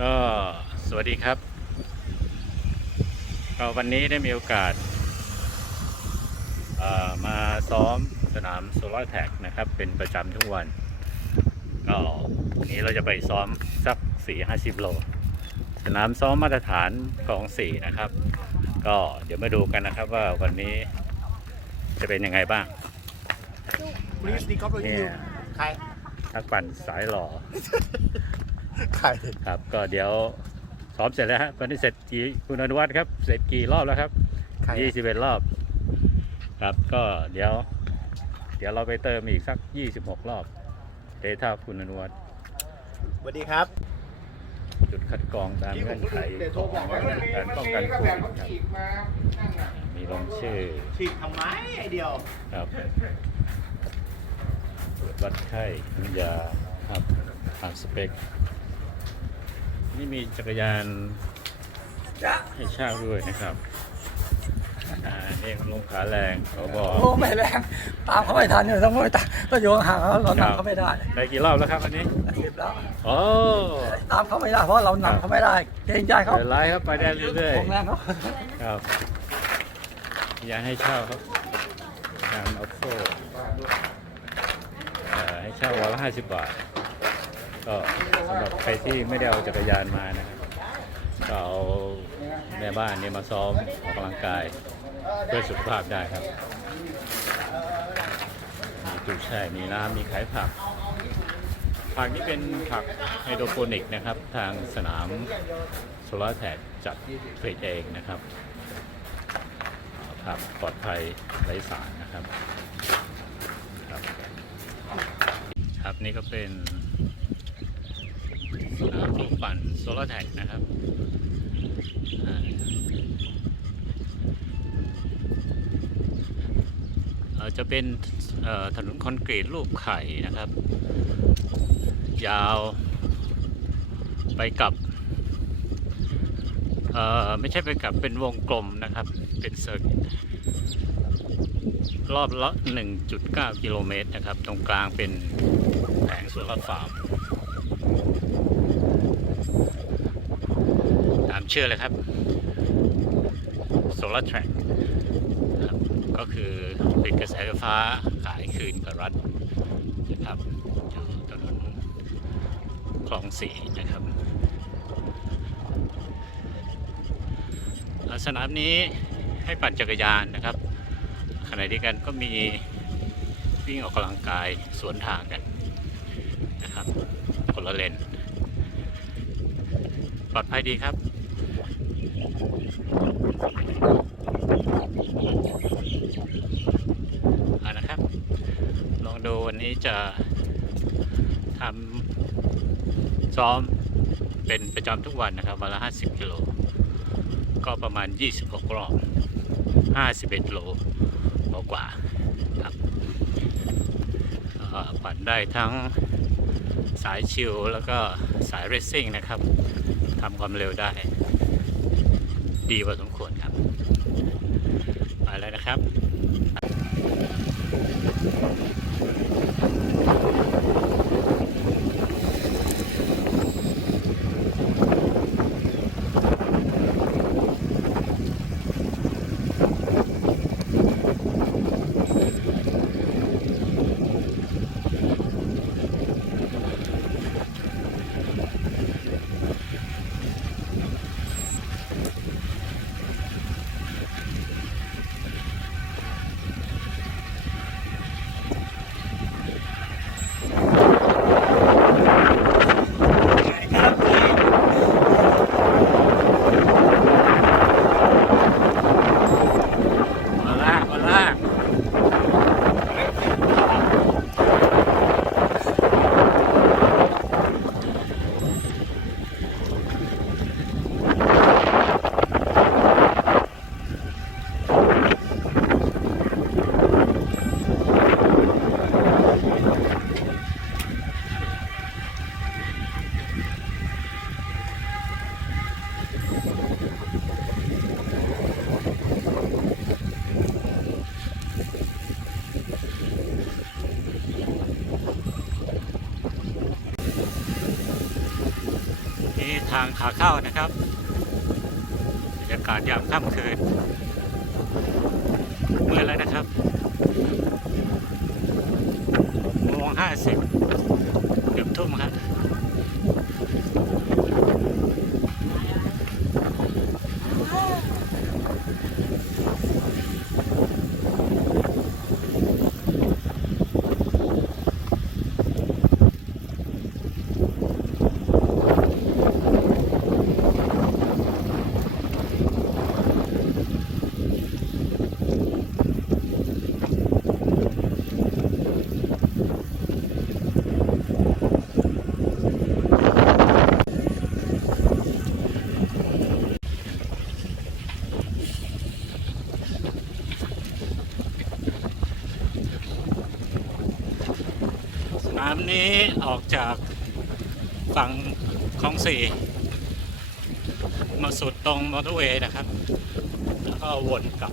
ก็สวัสดีครับก็วันนี้ได้มีโอกาสเอ่อมาซ้อมสนามโซลาร์แท็กนะครับ เป็นประจำทุกวัน ก็วันนี้เราจะไปซ้อมสัก 4-50 โล สนามซ้อมมาตรฐานของ4นะครับ ก็เดี๋ยวมาดูกันนะครับว่าวันนี้จะเป็นยังไงบ้าง Please speak up for เนี่ you ยใครนักปั่นสายหล่อ ใครครับ ก็เดี๋ยวซ้อมเสร็จแล้วฮะวันนี้เสร็จกี่คุณอนุวัฒน์ครับ เสร็จกี่รอบแล้วครับใครยี่สิบเอ็ดรอบ ครับ ก็เดี๋ยว เดี๋ยวเราไปเติมอีกสักยี่สิบหกรอบเดท่าคุณอนุวัฒน์สวัสดีครับ จุดคัดกรองตามเงื่อนไขของการป้องกันโควิดครับมีลงชื่อฉีกทำไมไอเดียวครับตรวจวัดไข้น้ำยาครับผ่านสเปค นี่มีจักรยานให้เช่าด้วยนะครับอ่านี่ลงขาแรงเขาบอกโอ้ไม่แรงตามเขาไม่ทันเนี่ยต้องไม่ตามต้องอยู่ห่างๆเขาเราครันำบเขาไม่ได้ได้กี่รอบแล้วครับอันนี้สิบแล้วโอ้ตามเขาไม่ได้เพราะเรานำเขาไม่ได้เกรงใจเขาเดี๋ยวไล่ครับไปได้เรื่อยผมแรงเขาๆครับอยากให้เช่าครับงานออฟโฟให้เช่าวันละห้าสิบบาท ก็สำหรับใครที่ไม่ได้เอาจักรยานมานะครับก็เอาแม่บ้านเนี่ยมาซ้อมออกกำลังกายเพื่อสุขภาพได้ครับ มีตู้แช่มีน้ำมีขายผัก ผักนี้เป็นผักไฮโดรโปนิกนะครับ ทางสนามโซลาร์แทกจัดผลิตเองนะครับผักปลอดภัยไร้สารนะครับครับ ครับนี่ก็เป็น ลูกปั่นโซลาร์แทกนะครับจะเป็นถนนคอนกรีตรูปไข่นะครับ ยาวไปกลับไม่ใช่ไปกลับเป็นวงกลมนะครับ เป็นเซอร์กิตรอบละ 1.9 กิโลเมตรนะครับ ตรงกลางเป็นแผงโซลาร์ฟาร์ม ตามชื่อเลยครับโซลาร์แทร็กครับก็คือผลิตกระแสไฟฟ้าขายคืนกับรัฐนะครับอยู่ถนนคลองสีนะครับสนามนี้ให้ปั่นจักรยานนะครับขณะเดียวกันก็มีวิ่งออกกำลังกายสวนทางกันนะครับคนละเลนปลอดภัยดีครับ เอานะครับ ลองดูวันนี้จะทำซ้อมเป็นประจำทุกวันนะครับวันละ 50 กิโล ก็ประมาณ 26 รอบ 51 โลกว่าๆครับเอ่อปั่นได้ทั้งสายชิลแล้วก็สายเรซซิ่งนะครับทำความเร็วได้ ดีพอสมควรครับ ไปแล้วนะครับ ทางขาเข้านะครับบรรยากาศยามค่ำคืนเมื่อแล้วนะครับโมงห้าสิบเกือบทุ่มครับ สนามนี้ออก จากฝั่งคลองสี่มาสุดตรงมอเตอร์เวย์นะครับ แล้วก็วนกลับ